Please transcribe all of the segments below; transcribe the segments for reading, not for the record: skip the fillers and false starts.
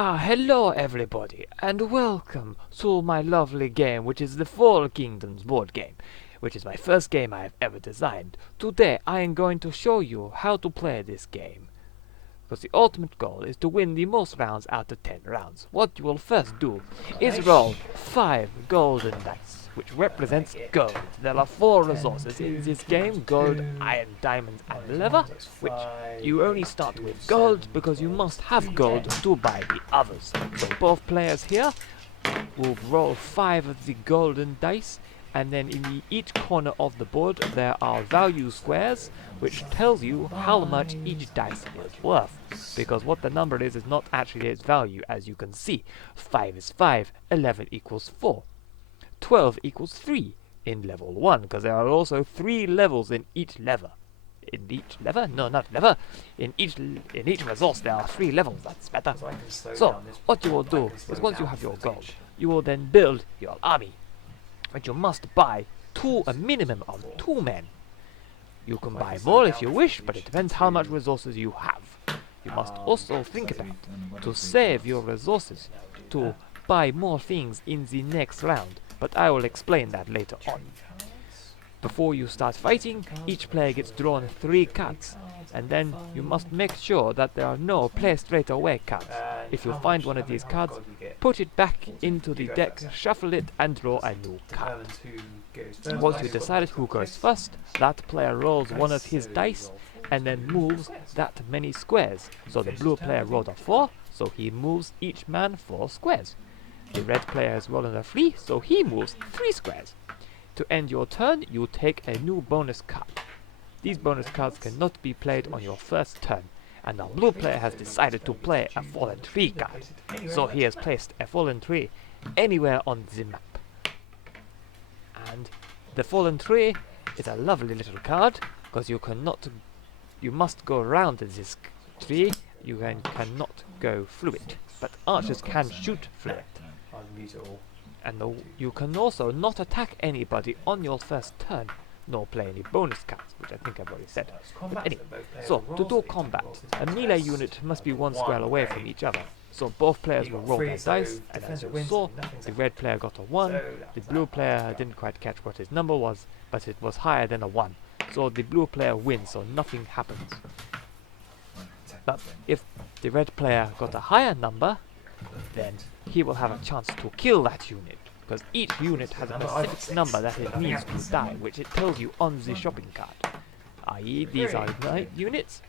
Hello everybody, and welcome to my lovely game, which is the Four Kingdoms board game, which is my first game I have ever designed. Today I am going to show you how to play this game, because the ultimate goal is to win the most rounds out of 10 rounds. What you will first do is roll 5 golden dice, which represents gold. There are 4 resources in this game: gold, iron, diamonds, and leather, which you only start with gold because you must have gold to buy the others. So both players here will roll 5 of the golden dice, and then in each corner of the board there are value squares, which tells you how much each dice is worth, because what the number is not actually its value. As you can see, 5 is 5, 11 equals 4, 12 equals 3 in level 1, because there are also 3 levels in each lever. In each lever? No, not lever. In each resource there are 3 levels. That's better. So, what you will do is, once you have your gold, you will then build your army, but you must buy a minimum of 2 men. You can buy more if you wish, but it depends how much resources you have. You must also think about to save your resources to buy more things in the next round, but I will explain that later on. Before you start fighting, each player gets drawn 3 cards, and then you must make sure that there are no play straight away cards. If you find one of these cards, put it back into the deck, shuffle it, and draw a new card. Once you decided who goes first, that player rolls one of his dice and then moves that many squares. So the blue player rolled a 4, so he moves each man 4 squares. The red player has rolled a 3, so he moves 3 squares. To end your turn, you take a new bonus card. These bonus cards cannot be played on your first turn, and the blue player has decided to play a fallen tree card, so he has placed a fallen tree anywhere on the map. And the fallen tree is a lovely little card, because you must go around this tree, you cannot go through it, but archers can shoot through it. And you can also not attack anybody on your first turn, nor play any bonus cards, which I think I've already said. But anyway, so to do combat, a melee unit must be 1 square away from each other. So both players will roll their dice, and as you saw, the red player got a 1, the blue player didn't quite catch what his number was, but it was higher than a 1. So the blue player wins, so nothing happens. But if the red player got a higher number, then he will have a chance to kill that unit, because each unit has a specific number that it needs to die, which it tells you on the shopping card. I.e., these are night units.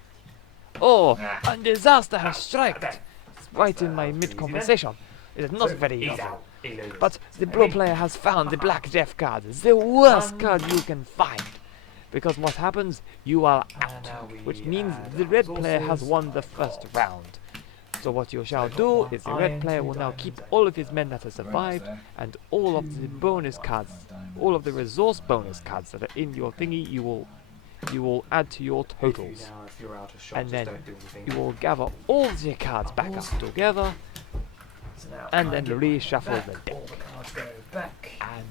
Oh, a disaster has struck! Right in my mid-conversation. It is not very useful. But the blue player has found the Black Death card, the worst card you can find. Because what happens? You are out, which means the red player has won the first round. So what you shall do is, the red player will now keep all of his men that have survived, and all of the bonus cards, all of the resource bonus cards that are in your thingy, you will add to your totals. And then you will gather all the cards back up together, and then reshuffle the deck. And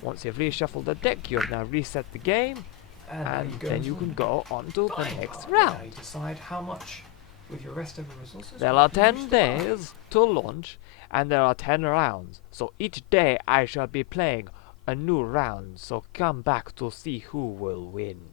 once you've reshuffled the deck, you have now reset the game, and then you can go on to the next round. Decide how much with your rest of the resources. There are 10 days to launch, and there are 10 rounds. So each day I shall be playing a new round, so come back to see who will win.